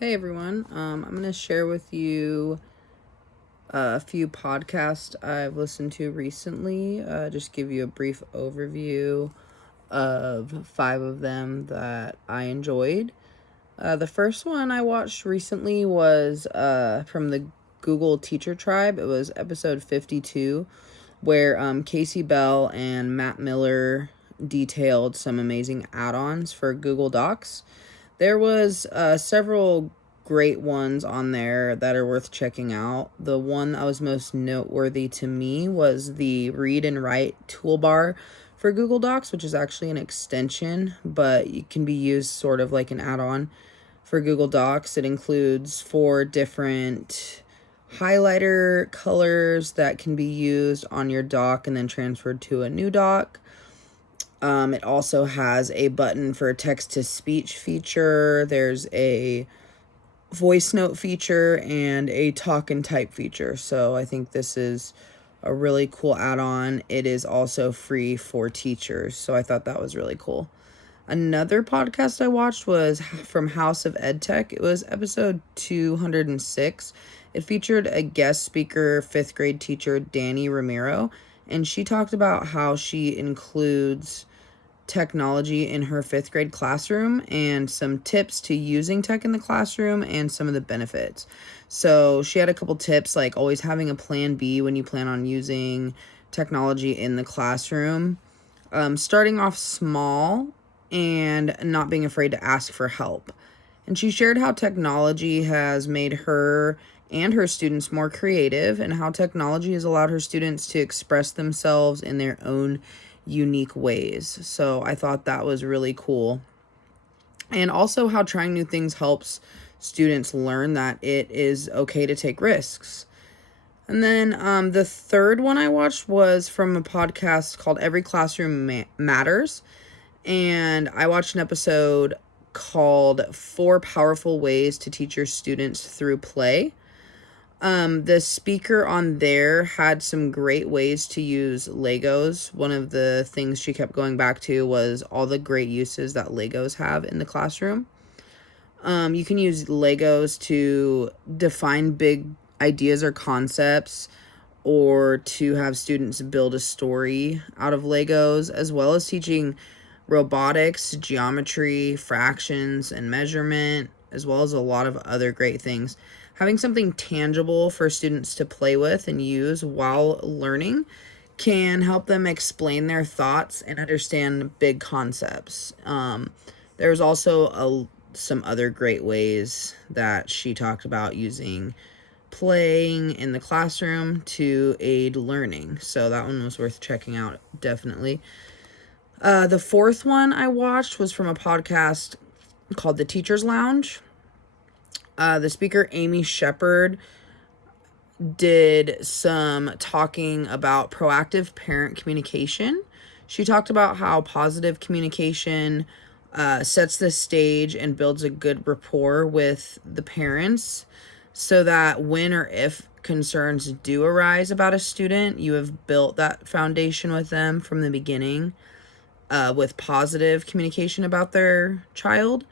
Hey everyone, I'm going to share with you a few podcasts I've listened to recently. Just give you a brief overview of five of them that I enjoyed. The first one I watched recently was from the Google Teacher Tribe. It was episode 52, where Casey Bell and Matt Miller detailed some amazing add-ons for Google Docs. There was several great ones on there that are worth checking out. The one that was most noteworthy to me was the read and write toolbar for Google Docs, which is actually an extension, but it can be used sort of like an add-on for Google Docs. It includes 4 different highlighter colors that can be used on your doc and then transferred to a new doc. It also has a button for a text-to-speech feature. There's a voice note feature and a talk and type feature. So I think this is a really cool add-on. It is also free for teachers. So I thought that was really cool. Another podcast I watched was from House of EdTech. It was episode 206. It featured a guest speaker, 5th grade teacher Danny Romero, and she talked about how she includes technology in her 5th grade classroom and some tips to using tech in the classroom and some of the benefits. So she had a couple tips, like always having a plan B when you plan on using technology in the classroom, starting off small, and not being afraid to ask for help. And she shared how technology has made her and her students more creative, and how technology has allowed her students to express themselves in their own unique ways. So I thought that was really cool. And also how trying new things helps students learn that it is okay to take risks. And then the third one I watched was from a podcast called Every Classroom Matters. And I watched an episode called 4 Powerful Ways to Teach Your Students Through Play. The speaker on there had some great ways to use Legos. One of the things she kept going back to was all the great uses that Legos have in the classroom. You can use Legos to define big ideas or concepts, or to have students build a story out of Legos, as well as teaching robotics, geometry, fractions, and measurement, as well as a lot of other great things. Having something tangible for students to play with and use while learning can help them explain their thoughts and understand big concepts. There's also some other great ways that she talked about using playing in the classroom to aid learning. So that one was worth checking out, definitely. The fourth one I watched was from a podcast called The Teacher's Lounge. The speaker, Amy Shepard, did some talking about proactive parent communication. She talked about how positive communication sets the stage and builds a good rapport with the parents, so that when or if concerns do arise about a student, you have built that foundation with them from the beginning, with positive communication about their child.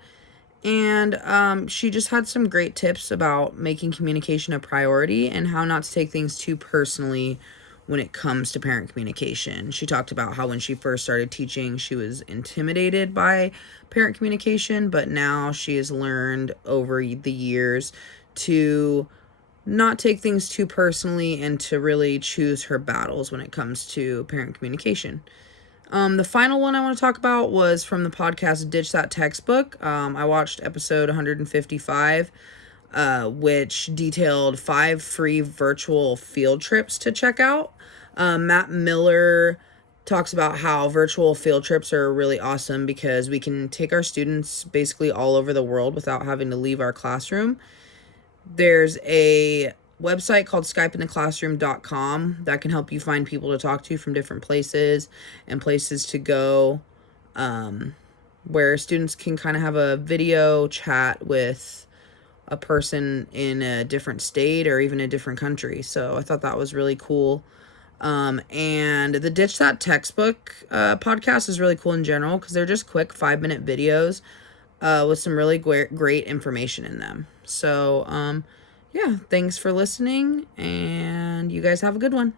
And she just had some great tips about making communication a priority and how not to take things too personally when it comes to parent communication. She talked about how when she first started teaching, she was intimidated by parent communication, but now she has learned over the years to not take things too personally and to really choose her battles when it comes to parent communication. The final one I want to talk about was from the podcast Ditch That Textbook. I watched episode 155, which detailed 5 free virtual field trips to check out. Matt Miller talks about how virtual field trips are really awesome because we can take our students basically all over the world without having to leave our classroom. There's a website called skypeintheclassroom.com that can help you find people to talk to from different places and places to go, where students can kind of have a video chat with a person in a different state or even a different country. So I thought that was really cool. And the Ditch That Textbook podcast is really cool in general because they're just quick 5-minute videos with some really great information in them. So, yeah, thanks for listening, and you guys have a good one.